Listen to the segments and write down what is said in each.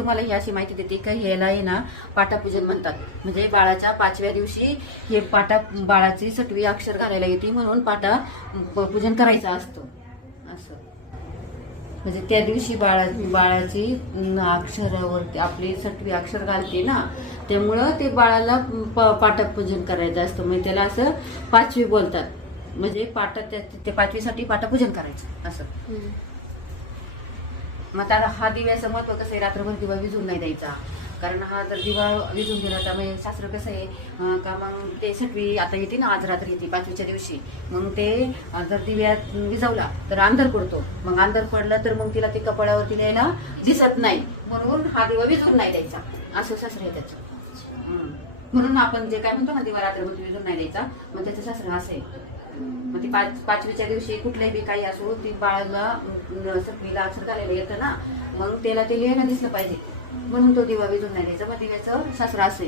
तुम्हाला ही अशी माहिती देते की ह्याला आहे ना पाटापूजन म्हणतात. म्हणजे बाळाच्या 5व्या दिवशी हे बाळाची 6वी अक्षर घालायला येते म्हणून पूजन करायचं असतं असं. म्हणजे त्या दिवशी बाळाची अक्षरावरती आपली 6वी अक्षर घालते ना, त्यामुळं ते बाळाला पाटापूजन करायचं असतं. म्हणजे त्याला असं 5वी बोलतात. म्हणजे ते 5वीसाठी पाटापूजन करायचं असं. मग त्याला हा दिव्याचं महत्व कसं आहे, रात्रभर दिवा विझून नाही द्यायचा. कारण हा जर दिवा विझून दिला तर मग शास्त्र कसं आहे का, मग ते 6वी आता येते ना, आज रात्री येते 5वीच्या दिवशी. मग ते जर दिव्यात विझवला तर अंधार पडतो. मग अंधार पडला तर मग तिला ते कपाळावरती न्यायला दिसत नाही, म्हणून हा दिवा विझून नाही द्यायचा असं शास्त्र आहे त्याचं. म्हणून आपण जे काय म्हणतो ना, दिवा रात्रभर विझून नाही द्यायचा, मग त्याचं शास्त्र असं आहे. मग ती 5वीच्या दिवशी कुठल्याही बी काही असो, ती बाळाला 6वीला अक्षर घालायला येतं ना, मग त्याला ते लिहायला दिसलं पाहिजे, म्हणून तो दिवा विझून नाही द्यायचा. मग दिव्याचं शास्त्र असे.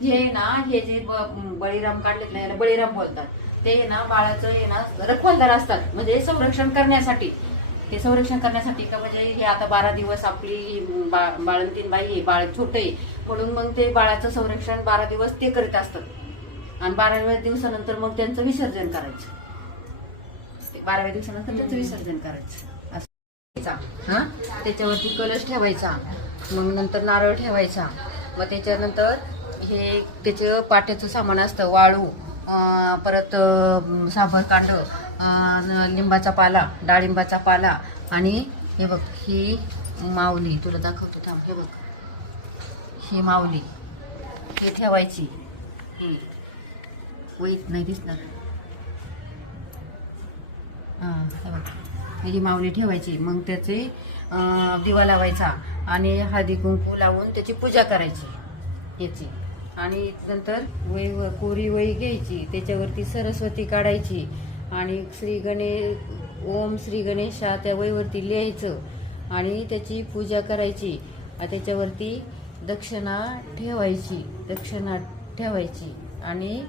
हे ना, हे जे बळीराम काढलेत ना, याला बळीराम बोलतात. ते ना बाळाचं हे ना रखवालदार असतात. म्हणजे संरक्षण करण्यासाठी, ते संरक्षण करण्यासाठी का, म्हणजे हे आता 12 दिवस आपली बाळंतीन बाई आहे, बाळ छोट आहे म्हणून मग ते बाळाचं संरक्षण 12 दिवस ते करीत असतात. आणि 12व्या दिवसानंतर मग त्यांचं विसर्जन करायचं. 12व्या दिवसानंतर त्यांचं विसर्जन करायचं असं. हा, त्याच्यावरती कलश ठेवायचा, मग नंतर नारळ ठेवायचा. मग त्याच्यानंतर हे त्याचं पाट्याचं सामान असतं, वाळू, परत साभरकांड, लिंबाचा पाला, डाळिंबाचा पाला, आणि हे बघ ही माऊली, तुला दाखवतो थांब. हे बघ ही माऊली, हे ठेवायची. वहीत नाही दिसणार. हे बघ ही माऊली ठेवायची. मग त्याचे दिवा लावायचा आणि हळदी कुंकू लावून त्याची पूजा करायची याची. आणि नंतर कोरी वही घ्यायची, त्याच्यावरती सरस्वती काढायची आणि ओम श्री गणेशा त्या वहीवरती लिहायचं आणि त्याची पूजा करायची. त्याच्यावरती दक्षिणा ठेवायची आणि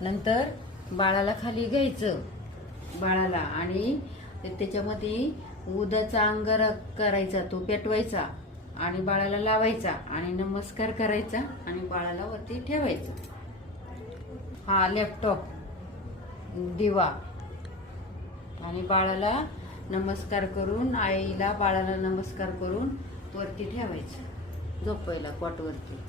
नंतर बाळाला खाली घ्यायचं बाळाला, आणि त्याच्यामध्ये उदाचा अंगारा करायचा, तो पेटवायचा आणि बाळाला लावायचा आणि नमस्कार करायचा आणि बाळाला वरती ठेवायचं. हा लॅपटॉप, दिवा, आणि बाळाला नमस्कार करून, आईला बाळाला नमस्कार करून वरती ठेवायचं, झोपायला कॉटवरती.